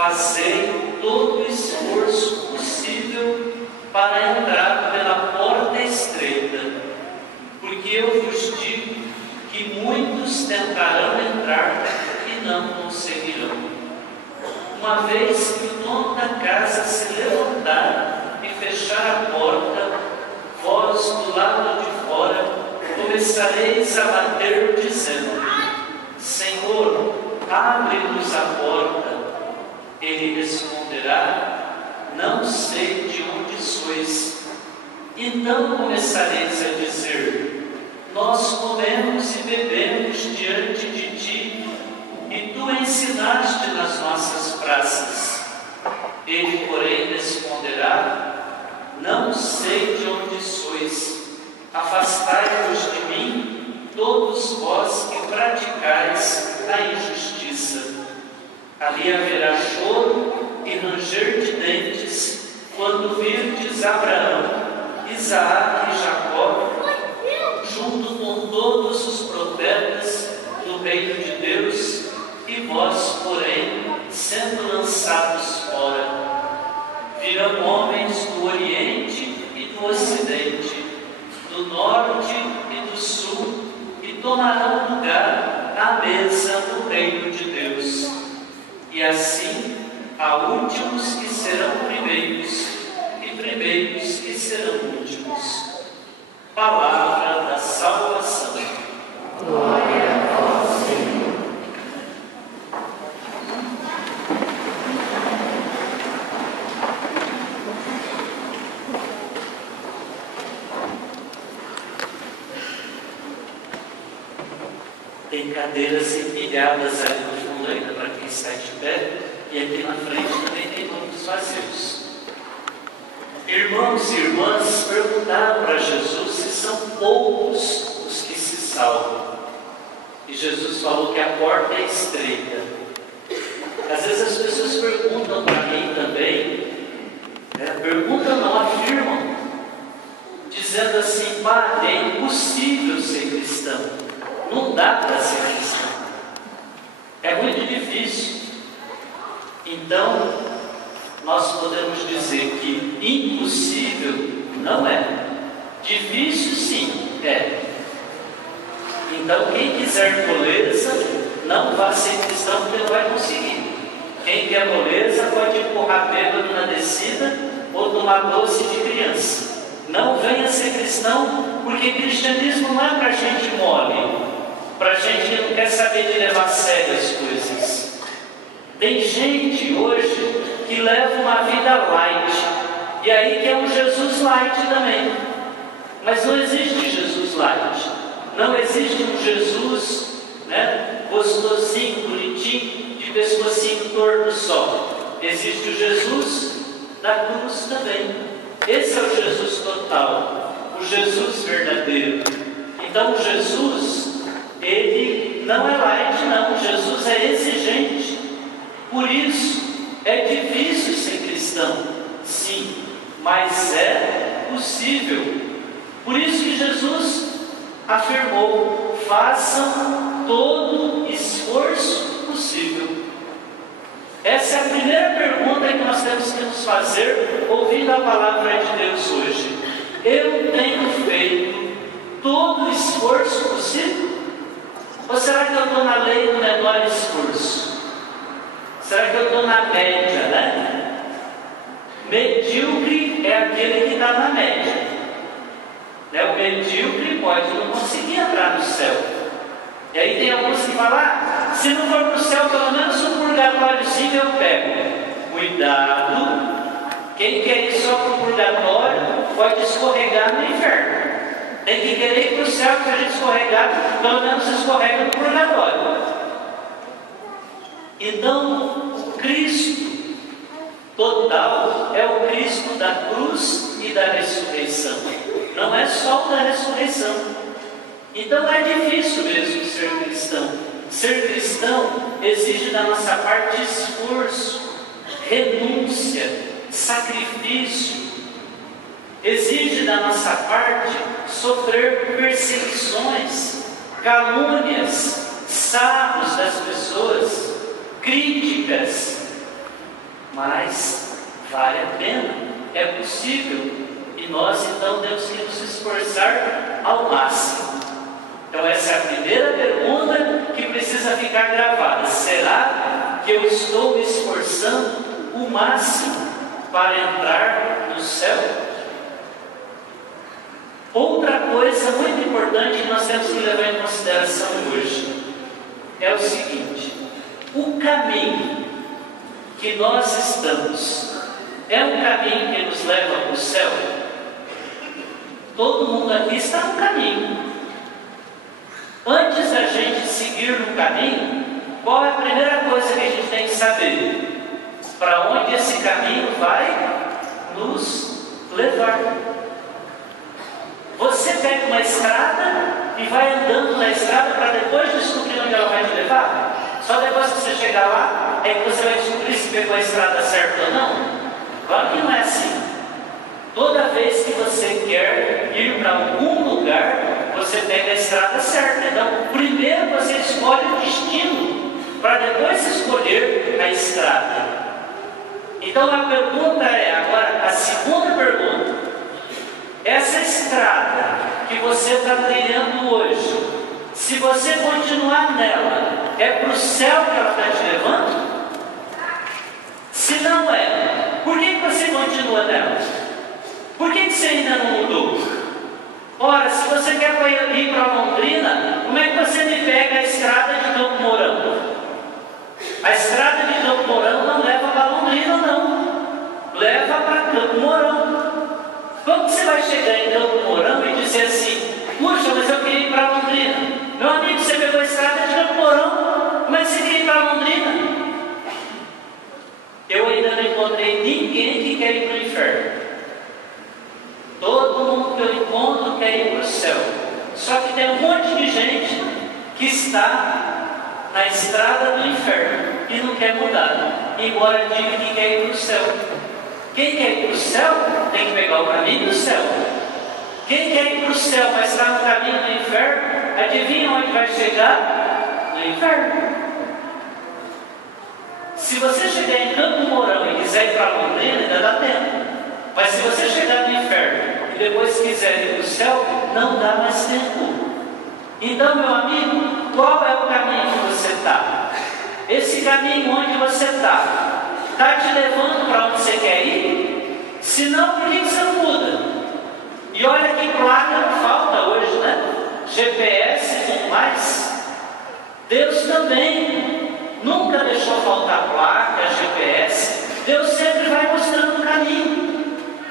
fazei todo o esforço possível para entrar pela porta estreita, porque eu vos digo que muitos tentarão entrar e não conseguirão. Uma vez que o dono da casa se levantar e fechar a porta, vós do lado de fora começareis a bater, dizendo: Senhor, abre-nos a porta. Ele responderá: não sei de onde sois. Então começareis a dizer: nós comemos e bebemos diante de ti, e tu ensinaste nas nossas praças. Ele, porém, responderá: não sei de onde sois. Afastai-vos de mim, todos vós que praticais a injustiça. Ali haverá choro e ranger de dentes, quando virdes Abraão, Isaque e Jacó, junto com todos os profetas do reino de Deus, e vós, porém, sendo lançados fora. Virão homens do Oriente e do Ocidente, do Norte e do Sul, e tomarão lugar à mesa do reino de Deus. E assim há últimos que serão primeiros, e primeiros que serão últimos. Palavra da salvação. Glória a vós, Senhor. Tem cadeiras empilhadas ali no fundo ainda para quem está de pé, e aqui na frente também tem bancos vazios. Irmãos e irmãs perguntaram para Jesus se são poucos os que se salvam. E Jesus falou que a porta é estreita. Às vezes as pessoas perguntam para mim também, perguntam, não afirmam, dizendo assim: Padre, é impossível ser cristão. Não dá para ser cristão. É muito difícil. Então, nós podemos dizer que impossível não é. Difícil sim é. Então, quem quiser moleza, não vá ser cristão porque não vai conseguir. Quem quer moleza pode empurrar bêbado na descida ou tomar doce de criança. Não venha ser cristão, porque cristianismo não é para gente mole, para gente que não quer saber de levar a sério as coisas. Tem gente hoje que leva uma vida light, e aí quer um Jesus light também. Mas não existe Jesus light. Não existe um Jesus, gostosinho, bonitinho, de pescocinho torto só. Existe o Jesus da cruz também. Esse é o Jesus total, o Jesus verdadeiro. Então Jesus, ele não é light não, Jesus é exigente. Por isso é difícil ser cristão, sim, mas é possível. Por isso que Jesus afirmou: façam todo esforço possível. Essa é a primeira pergunta que nós temos que nos fazer ouvindo a palavra de Deus hoje. Eu tenho feito todo o esforço possível? Ou será que eu estou na lei do menor esforço? Será que eu estou na média, né? Medíocre é aquele que está na média. O medíocre pode não conseguir entrar no céu. E aí tem alguns que falam: se não for para o céu, pelo menos um purgatóriozinho eu pego. Cuidado, quem quer ir só para o purgatório pode escorregar no inferno. Tem que querer ir para o céu, que a gente escorregar, pelo menos escorrega no purgatório. Então, o Cristo total é o Cristo da cruz e da ressurreição. Não é só o da ressurreição. Então é difícil mesmo ser cristão. Ser cristão exige da nossa parte esforço, renúncia, sacrifício. Exige da nossa parte sofrer perseguições, calúnias, sarros das pessoas, críticas. mas vale a pena, é possível, e nós então temos que nos esforçar ao máximo. Então essa é a primeira pergunta que precisa ficar gravada: será que eu estou me esforçando o máximo para entrar no céu? Outra coisa muito importante que nós temos que levar em consideração hoje é o seguinte: o caminho que nós estamos é um caminho que nos leva para o céu? Todo mundo aqui está no caminho. Antes da gente seguir no caminho, qual é a primeira coisa que a gente tem que saber? Para onde esse caminho vai nos levar? Você pega uma estrada e vai andando na estrada para depois descobrir onde ela vai te levar? Só depois que você chegar lá é que você vai descobrir se pegou a estrada certa ou não? Claro que não é assim. Toda vez que você quer ir para algum lugar, você pega a estrada certa. Então, primeiro você escolhe o destino, para depois escolher a estrada. Então, a pergunta é, agora, a segunda pergunta: essa estrada que você está trilhando hoje, se você continuar nela, é para o céu que ela está te levando? Se não é, por que você continua nela? Por que você ainda não mudou? Ora, se você quer ir para Londrina, como é que você me pega a estrada de Campo Mourão? A estrada de Campo Mourão não leva para Londrina, não. Leva para Campo Mourão. Como que você vai chegar em Campo Mourão e dizer assim: puxa, mas eu queria ir para Londrina? Meu amigo, você pegou a estrada de Campo Mourão, como é que você quer ir para Londrina? Eu ainda não encontrei ninguém que quer ir para o inferno. Todo mundo que eu encontro quer ir para o céu. Só que tem um monte de gente que está na estrada do inferno e não quer mudar, embora diga que quer ir para o céu. Quem quer ir para o céu tem que pegar o caminho do céu. Quem quer ir para o céu, mas está no caminho do inferno, adivinha onde vai chegar? No inferno. Se você chegar em Campo Mourão e quiser ir para Londrina, ainda dá tempo. Mas se você chegar no inferno e depois quiser ir para o céu, não dá mais tempo. Então, meu amigo, qual é o caminho que você está? Esse caminho onde você está te levando para onde você quer ir? Se não, por que você não muda? E olha que placa não falta hoje, né? GPS e tudo mais. Deus também nunca deixou faltar placa, GPS. Deus sempre vai mostrando o caminho.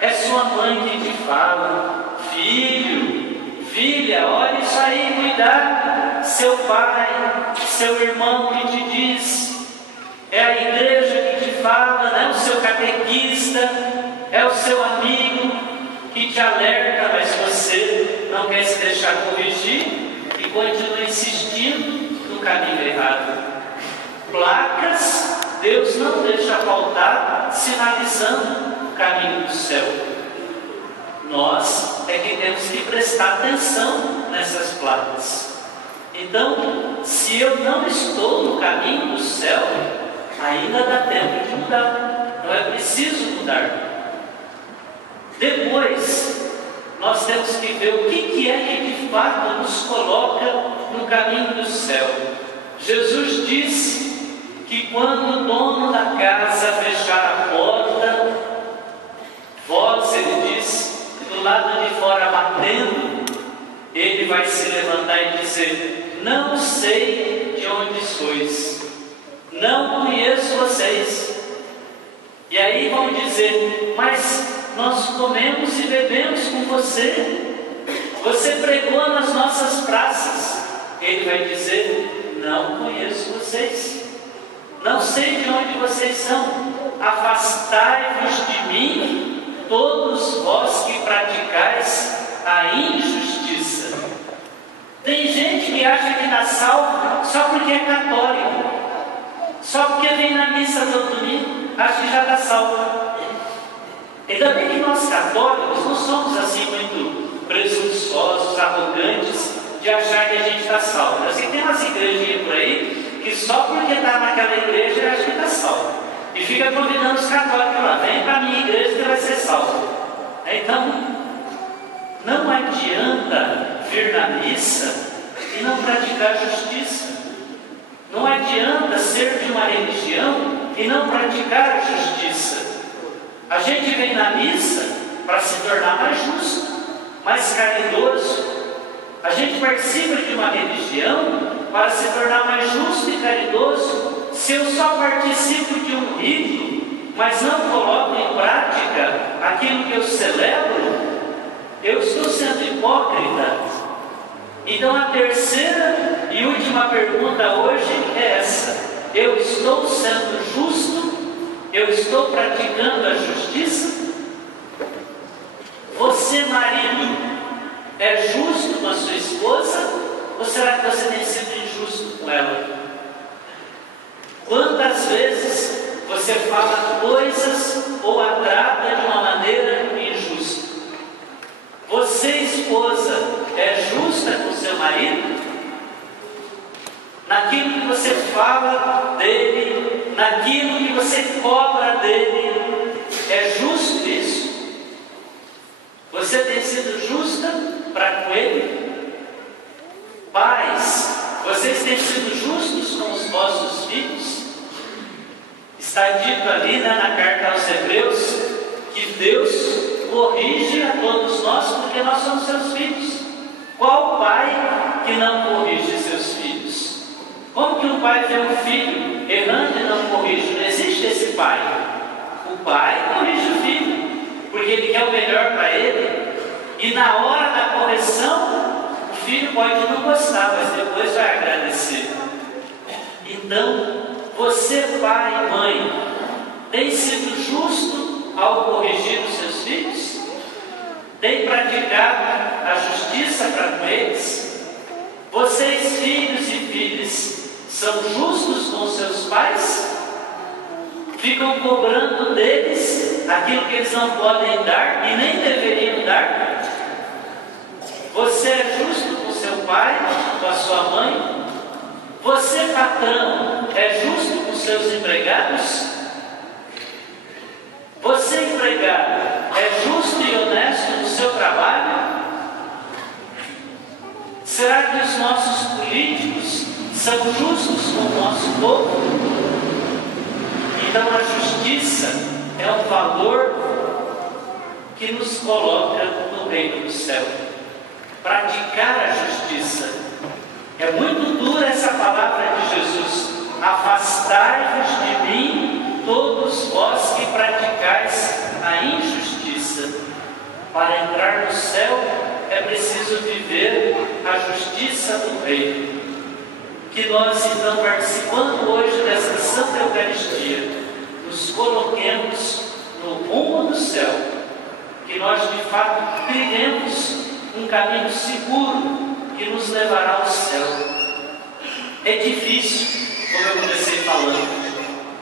É sua mãe que te fala: filho, filha, olha isso aí, cuidado. Seu pai, seu irmão que te diz. É a igreja que te fala, né? O seu catequista, é o seu amigo que te alerta, mas você não quer se deixar corrigir e continua insistindo no caminho errado. Placas, Deus não deixa faltar, sinalizando o caminho do céu. Nós é que temos que prestar atenção nessas placas. Então, se eu não estou no caminho do céu, ainda dá tempo de mudar. Não é preciso mudar. Depois, nós temos que ver o que é que de fato nos coloca no caminho do céu. Jesus disse que quando o dono da casa fechar a porta, vós, ele diz, do lado de fora batendo, ele vai se levantar e dizer: não sei de onde sois, não conheço vocês. E aí vão dizer: mas nós comemos e bebemos com você, você pregou nas nossas praças. Ele vai dizer: não conheço vocês, não sei de onde vocês são, afastai-vos de mim, todos vós que praticais a injustiça. Tem gente que acha que está salvo só porque é católico, só porque vem na missa todo domingo, acha que já está salvo. Ainda bem que nós católicos não somos assim muito presunçosos, arrogantes, de achar que a gente está salvo. Eu sei que tem umas igrejinhas por aí que só porque está naquela igreja acha que está salvo. e fica convidando os católicos lá, vem para a minha igreja que vai ser salvo. Então, não adianta vir na missa e não praticar justiça. Não adianta ser de uma religião e não praticar a justiça. A gente vem na missa para se tornar mais justo, mais caridoso. A gente participa de uma religião para se tornar mais justo e caridoso. Se eu só participo de um rito, mas não coloco em prática aquilo que eu celebro, eu estou sendo hipócrita. Então a terceira e última pergunta hoje é essa: eu estou sendo justo? Eu estou praticando a justiça? Você, marido, é justo com a sua esposa? Ou será que você tem sido injusto com ela? Quantas vezes você fala coisas ou a trata de uma maneira injusta? Você, esposa, é justa com seu marido? Naquilo que você fala dele, naquilo que você cobra dele, é justo isso? Você tem sido justa para com ele? Pais, vocês têm sido justos com os vossos filhos? Está dito ali, na carta aos Hebreus, que Deus corrige a todos nós porque nós somos seus filhos. Qual pai que não corrige seus filhos? Como que um pai vê um filho errando e não corrige? Não existe esse pai. O pai corrige o filho porque ele quer o melhor para ele, e na hora da correção o filho pode não gostar, mas depois vai agradecer. Então, você, pai e mãe, tem sido justo ao corrigir os seus filhos? Tem praticado a justiça para com eles? Vocês, filhos e filhas, são justos com seus pais? Ficam cobrando deles aquilo que eles não podem dar e nem deveriam dar? Você é justo com seu pai, com a sua mãe? Você, patrão, é justo com seus empregados? Você, empregado, é justo e honesto no seu trabalho? Será que os nossos políticos são justos com o nosso povo? Então a justiça é um valor que nos coloca no reino do céu. Praticar a justiça. É muito dura essa palavra de Jesus: afastai-vos de mim, todos vós que praticais a injustiça. Para entrar no céu é preciso viver a justiça do reino. Que nós, então, participando hoje dessa Santa Eucaristia, nos coloquemos no rumo do céu, que nós de fato trilhemos um caminho seguro que nos levará ao céu. É difícil, como eu comecei falando,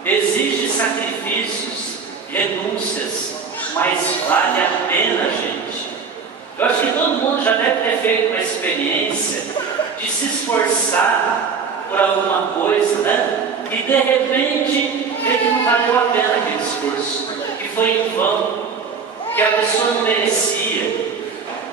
exige sacrifícios, renúncias, mas vale a pena, gente. Eu acho que todo mundo já deve ter feito uma experiência de se esforçar por alguma coisa, né? E de repente ver que não valeu a pena aquele esforço, que foi em vão, que a pessoa não merecia,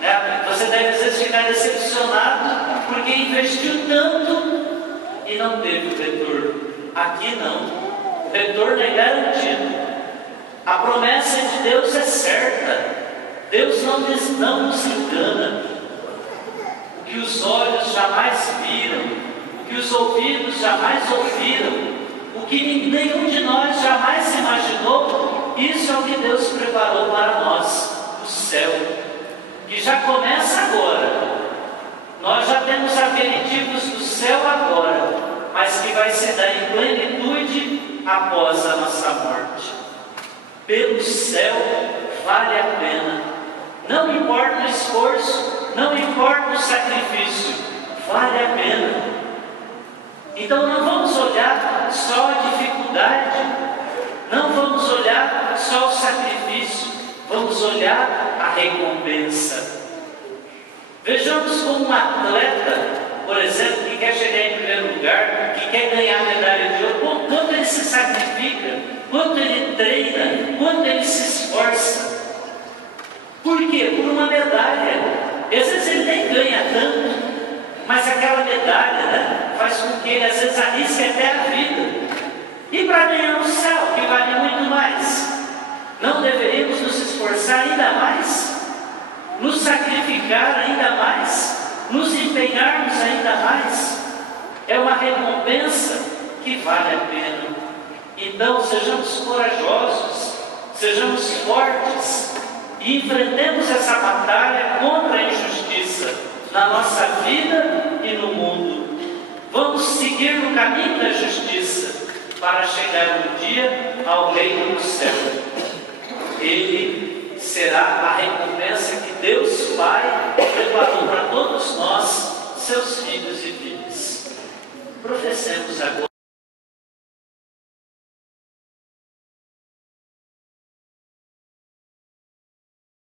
né? Você deve às vezes ficar decepcionado porque investiu tanto e não teve o retorno. Aqui não, o retorno é garantido. A promessa de Deus é certa. Deus não nos engana. O que os olhos jamais viram, o que os ouvidos jamais ouviram, o que nenhum de nós jamais imaginou, isso é o que Deus preparou para nós, o céu, que já começa agora. Nós já temos aperitivos do céu agora, mas que vai se dar em plenitude após a nossa morte. Pelo céu vale a pena. Não importa o esforço, não importa o sacrifício, vale a pena. Então não vamos olhar só a dificuldade, não vamos olhar só o sacrifício, vamos olhar a recompensa. Vejamos como um atleta por exemplo, que quer chegar em primeiro lugar, que quer ganhar a medalha de ouro, quanto ele se sacrifica, quanto ele treina, quanto ele se esforça. Por quê? Por uma medalha. Às vezes ele nem ganha tanto, mas aquela medalha, né, faz com que ele às vezes arrisque até a vida. E para ganhar o céu, que vale muito mais, não deveríamos nos esforçar ainda mais, nos sacrificar ainda mais, nos empenharmos ainda mais? É uma recompensa que vale a pena. Então sejamos corajosos, sejamos fortes e enfrentemos essa batalha contra a injustiça na nossa vida e no mundo. Vamos seguir no caminho da justiça para chegar um dia ao reino do céu. Ele será a recompensa que Deus Pai preparou